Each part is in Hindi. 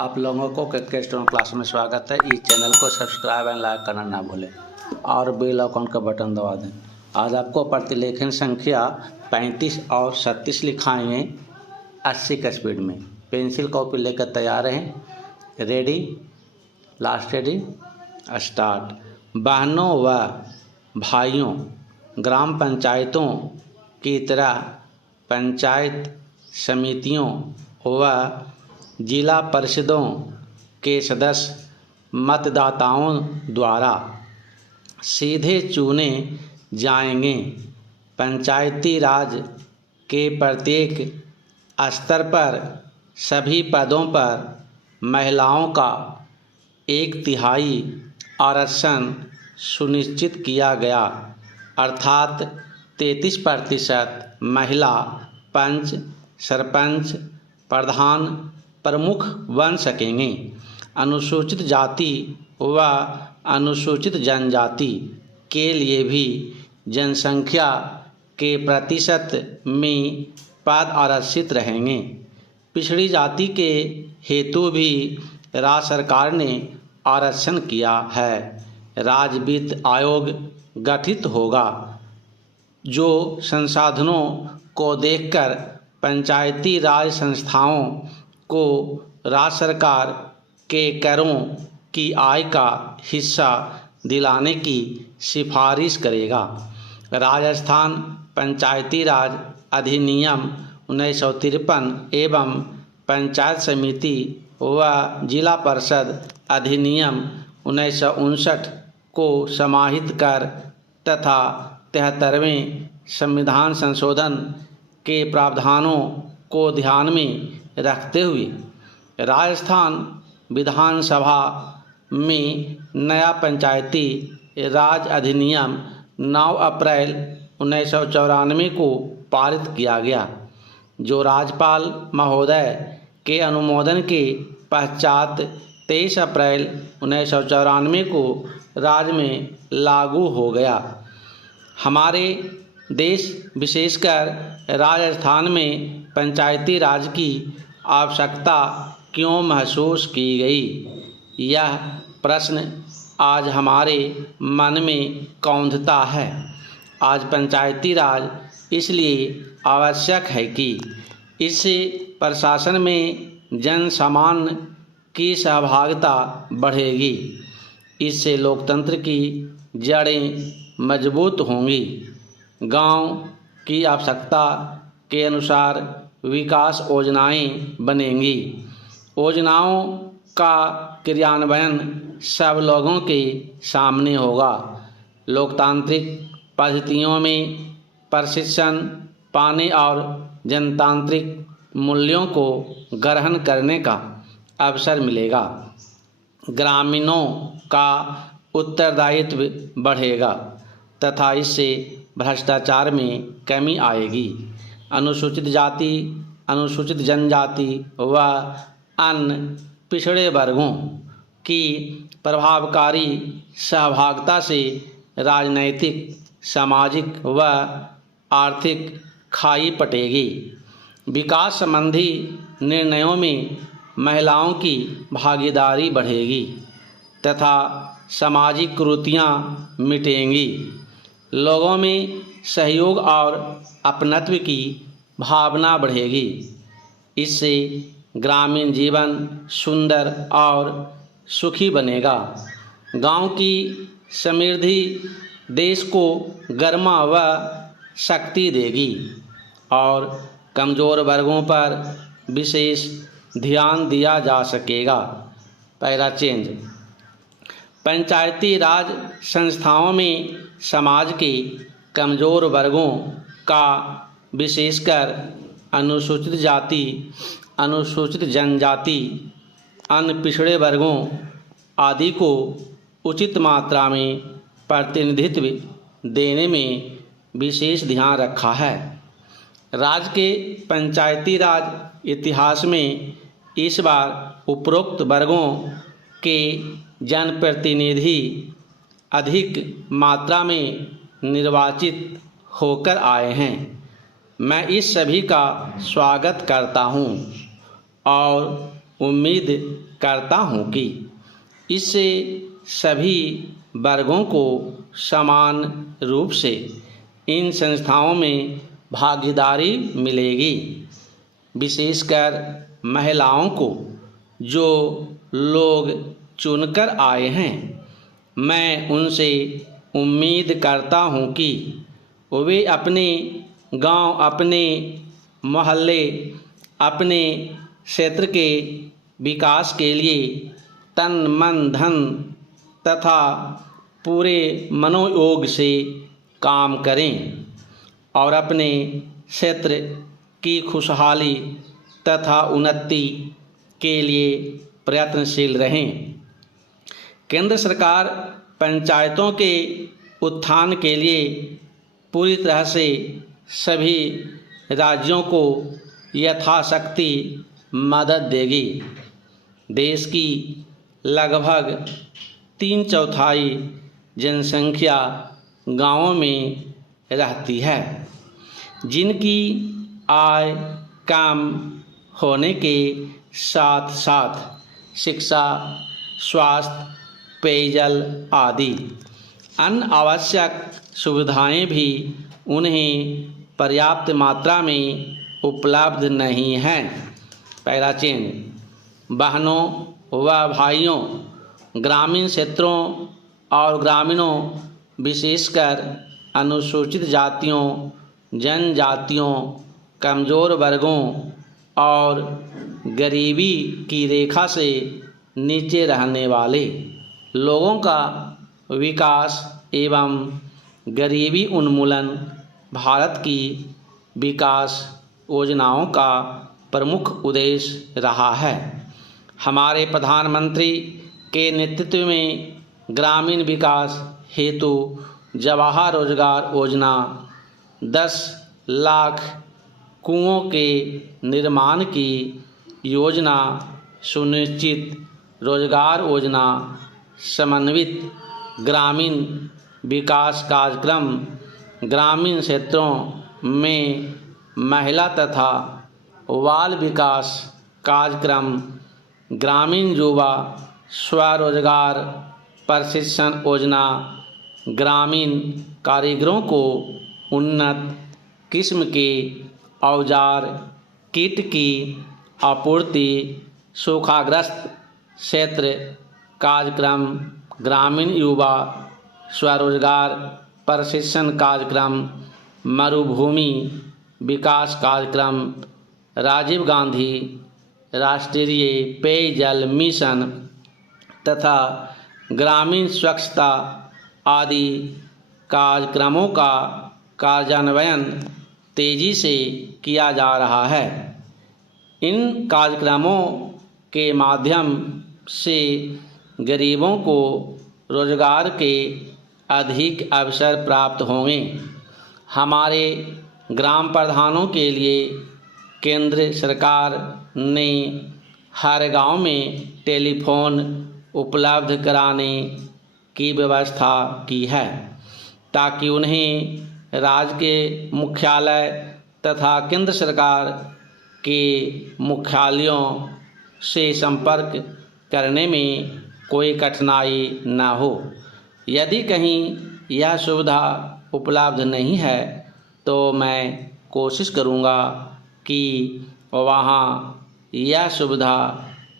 आप लोगों को के स्टोन क्लास में स्वागत है। इस चैनल को सब्सक्राइब एंड लाइक करना ना भूलें और बेल आइकन का बटन दबा दें। आज आपको प्रतिलेखन संख्या 35 और 36 लिखाएंगे 80 का स्पीड में। पेंसिल कॉपी लेकर तैयार हैं। Ready, last ready, start. बहनों व भाइयों, ग्राम पंचायतों की तरह पंचायत समितियों व जिला परिषदों के सदस्य मतदाताओं द्वारा सीधे चुने जाएंगे। पंचायती राज के प्रत्येक स्तर पर सभी पदों पर महिलाओं का 1/3 आरक्षण सुनिश्चित किया गया, अर्थात 33% महिला पंच, सरपंच, प्रधान, प्रमुख बन सकेंगे। अनुसूचित जाति व अनुसूचित जनजाति के लिए भी जनसंख्या के प्रतिशत में पद आरक्षित रहेंगे। पिछड़ी जाति के हेतु भी राज्य सरकार ने आरक्षण किया है। राज्य वित्त आयोग गठित होगा जो संसाधनों को देखकर पंचायती राज संस्थाओं को राज्य सरकार के करों की आय का हिस्सा दिलाने की सिफारिश करेगा। राजस्थान पंचायती राज अधिनियम 1953 एवं पंचायत समिति व जिला परिषद अधिनियम 1959 को समाहित कर तथा 73वें संविधान संशोधन के प्रावधानों को ध्यान में रखते हुए राजस्थान विधानसभा में नया पंचायती राज अधिनियम 9 अप्रैल 1994 को पारित किया गया, जो राज्यपाल महोदय के अनुमोदन के पश्चात 23 अप्रैल 1994 को राज्य में लागू हो गया। हमारे देश विशेषकर राजस्थान में पंचायती राज की आवश्यकता क्यों महसूस की गई, यह प्रश्न आज हमारे मन में कौंधता है। आज पंचायती राज इसलिए आवश्यक है कि इससे प्रशासन में जन सामान्य की सहभागिता बढ़ेगी। इससे लोकतंत्र की जड़ें मजबूत होंगी। गांव की आवश्यकता के अनुसार विकास योजनाएं बनेंगी। योजनाओं का क्रियान्वयन सब लोगों के सामने होगा। लोकतांत्रिक पद्धतियों में प्रशिक्षण पाने और जनतांत्रिक मूल्यों को ग्रहण करने का अवसर मिलेगा। ग्रामीणों का उत्तरदायित्व बढ़ेगा तथा इससे भ्रष्टाचार में कमी आएगी। अनुसूचित जाति, अनुसूचित जनजाति व अन्य पिछड़े वर्गों की प्रभावकारी सहभागिता से राजनैतिक, सामाजिक व आर्थिक खाई पटेगी। विकास संबंधी निर्णयों में महिलाओं की भागीदारी बढ़ेगी तथा सामाजिक कुरीतियाँ मिटेंगी। लोगों में सहयोग और अपनत्व की भावना बढ़ेगी। इससे ग्रामीण जीवन सुंदर और सुखी बनेगा। गांव की समृद्धि देश को गरिमा व शक्ति देगी और कमज़ोर वर्गों पर विशेष ध्यान दिया जा सकेगा। पहला चेंज, पंचायती राज संस्थाओं में समाज के कमज़ोर वर्गों का, विशेषकर अनुसूचित जाति, अनुसूचित जनजाति, अन्य पिछड़े वर्गों आदि को उचित मात्रा में प्रतिनिधित्व देने में विशेष ध्यान रखा है। राज्य के पंचायती राज इतिहास में इस बार उपरोक्त वर्गों के जनप्रतिनिधि अधिक मात्रा में निर्वाचित होकर आए हैं। मैं इस सभी का स्वागत करता हूं और उम्मीद करता हूँ कि इससे सभी वर्गों को समान रूप से इन संस्थाओं में भागीदारी मिलेगी। विशेषकर महिलाओं को जो लोग चुनकर आए हैं, मैं उनसे उम्मीद करता हूँ कि वे अपने गांव, अपने मोहल्ले, अपने क्षेत्र के विकास के लिए तन मन धन तथा पूरे मनोयोग से काम करें और अपने क्षेत्र की खुशहाली तथा उन्नति के लिए प्रयत्नशील रहें। केंद्र सरकार पंचायतों के उत्थान के लिए पूरी तरह से सभी राज्यों को यथाशक्ति मदद देगी। देश की लगभग 3/4 जनसंख्या गांवों में रहती है, जिनकी आय कम होने के साथ साथ शिक्षा, स्वास्थ्य, पेयजल आदि अन्य आवश्यक सुविधाएं भी उन्हें पर्याप्त मात्रा में उपलब्ध नहीं हैं। पहला चेंज, बहनों व भाइयों, ग्रामीण क्षेत्रों और ग्रामीणों विशेषकर अनुसूचित जातियों, जनजातियों, कमज़ोर वर्गों और गरीबी की रेखा से नीचे रहने वाले लोगों का विकास एवं गरीबी उन्मूलन भारत की विकास योजनाओं का प्रमुख उद्देश्य रहा है। हमारे प्रधानमंत्री के नेतृत्व में ग्रामीण विकास हेतु जवाहर रोजगार योजना, 10 लाख कुओं के निर्माण की योजना, सुनिश्चित रोजगार योजना, समन्वित ग्रामीण विकास कार्यक्रम, ग्रामीण क्षेत्रों में महिला तथा बाल विकास कार्यक्रम, ग्रामीण युवा स्वरोजगार प्रशिक्षण योजना, ग्रामीण कारीगरों को उन्नत किस्म के औजार किट की आपूर्ति, सूखाग्रस्त क्षेत्र कार्यक्रम, ग्रामीण युवा स्वरोजगार प्रशिक्षण कार्यक्रम, मरुभूमि विकास कार्यक्रम, राजीव गांधी राष्ट्रीय पेयजल मिशन तथा ग्रामीण स्वच्छता आदि कार्यक्रमों का कार्यान्वयन तेजी से किया जा रहा है। इन कार्यक्रमों के माध्यम से गरीबों को रोजगार के अधिक अवसर प्राप्त होंगे। हमारे ग्राम प्रधानों के लिए केंद्र सरकार ने हर गांव में टेलीफोन उपलब्ध कराने की व्यवस्था की है, ताकि उन्हें राज्य के मुख्यालय तथा केंद्र सरकार के मुख्यालयों से संपर्क करने में कोई कठिनाई न हो। यदि कहीं यह सुविधा उपलब्ध नहीं है तो मैं कोशिश करूँगा कि वहाँ यह सुविधा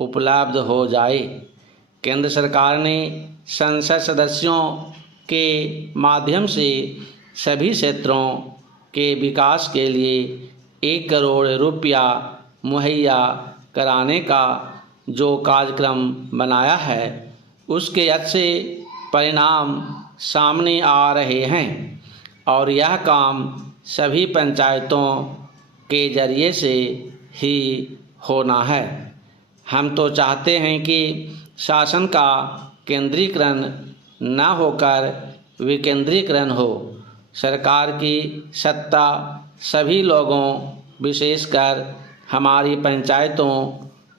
उपलब्ध हो जाए। केंद्र सरकार ने संसद सदस्यों के माध्यम से सभी क्षेत्रों के विकास के लिए 1 करोड़ रुपया मुहैया कराने का जो कार्यक्रम बनाया है, उसके अच्छे परिणाम सामने आ रहे हैं और यह काम सभी पंचायतों के जरिए से ही होना है। हम तो चाहते हैं कि शासन का केंद्रीकरण न होकर विकेंद्रीकरण हो। सरकार की सत्ता सभी लोगों, विशेषकर हमारी पंचायतों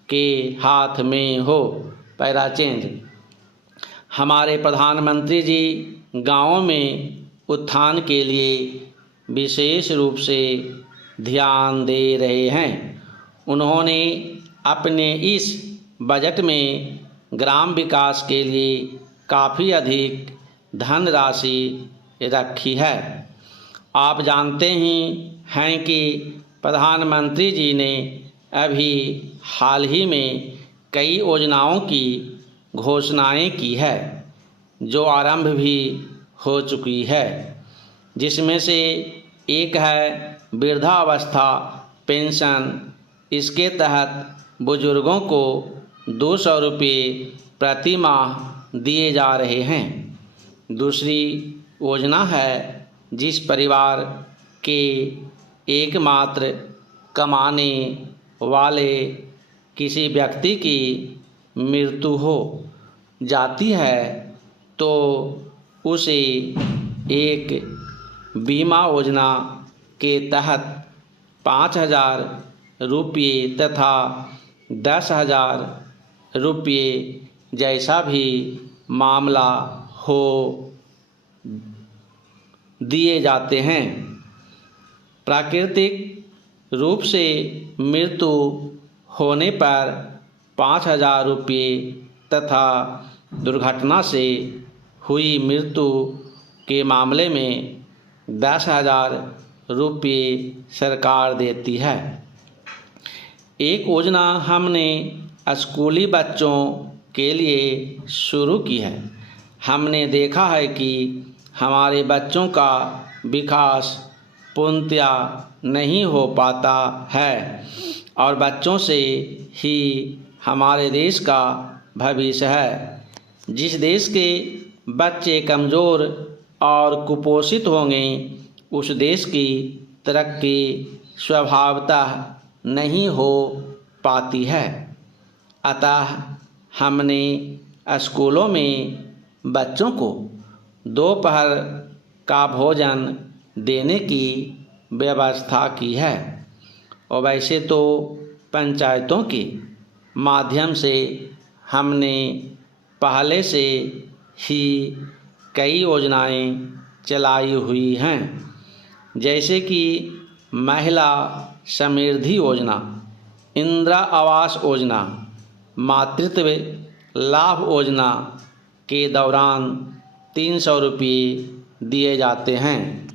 के हाथ में हो। पहला चेंज, हमारे प्रधानमंत्री जी गांवों में उत्थान के लिए विशेष रूप से ध्यान दे रहे हैं। उन्होंने अपने इस बजट में ग्राम विकास के लिए काफ़ी अधिक धनराशि रखी है। आप जानते ही हैं कि प्रधानमंत्री जी ने अभी हाल ही में कई योजनाओं की घोषणाएं की है, जो आरंभ भी हो चुकी है, जिसमें से एक है वृद्धावस्था पेंशन। इसके तहत बुजुर्गों को 200 रुपये प्रति माह दिए जा रहे हैं। दूसरी योजना है जिस परिवार के एकमात्र कमाने वाले किसी व्यक्ति की मृत्यु हो जाती है तो उसे एक बीमा योजना के तहत 5,000 रुपये तथा 10,000 रुपये जैसा भी मामला हो दिए जाते हैं। प्राकृतिक रूप से मृत्यु होने पर 5,000 रुपये तथा दुर्घटना से हुई मृत्यु के मामले में 10,000 रुपये सरकार देती है। एक योजना हमने स्कूली बच्चों के लिए शुरू की है। हमने देखा है कि हमारे बच्चों का विकास पूर्णतया नहीं हो पाता है और बच्चों से ही हमारे देश का भविष्य है। जिस देश के बच्चे कमज़ोर और कुपोषित होंगे उस देश की तरक्की स्वभावतः नहीं हो पाती है। अतः हमने स्कूलों में बच्चों को दोपहर का भोजन देने की व्यवस्था की है और वैसे तो पंचायतों के माध्यम से हमने पहले से ही कई योजनाएं चलाई हुई हैं, जैसे कि महिला समृद्धि योजना, इंदिरा आवास योजना, मातृत्व लाभ योजना के दौरान 300 रुपये दिए जाते हैं।